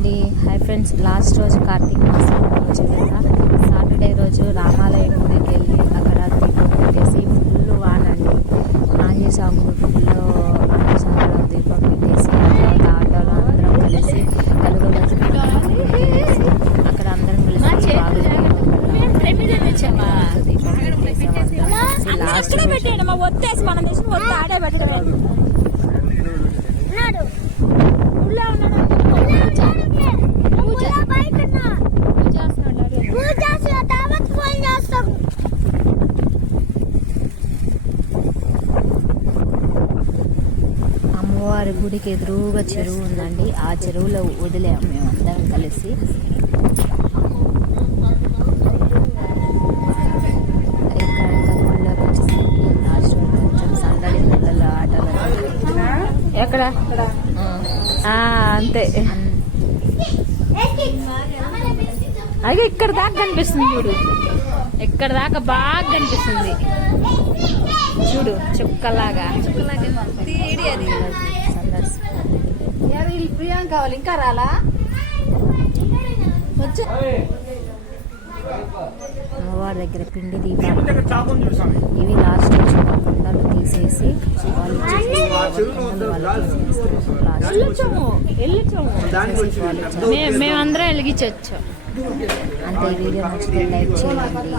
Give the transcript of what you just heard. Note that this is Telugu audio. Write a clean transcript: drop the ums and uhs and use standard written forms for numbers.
అండి. హాయ్ ఫ్రెండ్స్, లాస్ట్ రోజు కార్తీక మాసం రోజు కదా, సాటర్డే రోజు రామాలయం గుడికి వెళ్ళి అక్కడ దీపం పెట్టేసి ఫుల్ వానండి. ఆంజనేయ స్వామి గుడిలో ఆంజనేయ స్వామి దీపం పెట్టేసి తర్వాత ఆటోలో అందరం కలిసి కలుగులు పెట్టేసి అక్కడ అందరం కలిసి దీపం పెట్టేసాం. లాస్ట్ అమ్మవారి గుడికి ఎదురుగా చెరువు ఉందండి. ఆ చెరువులో వదిలేము మేము అందరం కలిసి. గుళ్ళోకి వచ్చేసరికి లాస్ట్ కొంచెం సందడి పిల్లలు ఆటలు ఎక్కడ అంతే. అలాగే ఇక్కడ దాకా కనిపిస్తుంది చూడు, ఇక్కడ దాకా బాగా కనిపిస్తుంది చూడు, చుక్కలాగా. ప్రియాంక వాళ్ళు ఇంకా రాలా? అమ్మవారి దగ్గర పిండి దీపాలు ఇవి లాస్ట్ కుండలు తీసేసి మేమందరం వెలిగించవచ్చు. అంతే. వీడియో నచ్చితే లైక్ చేయండి.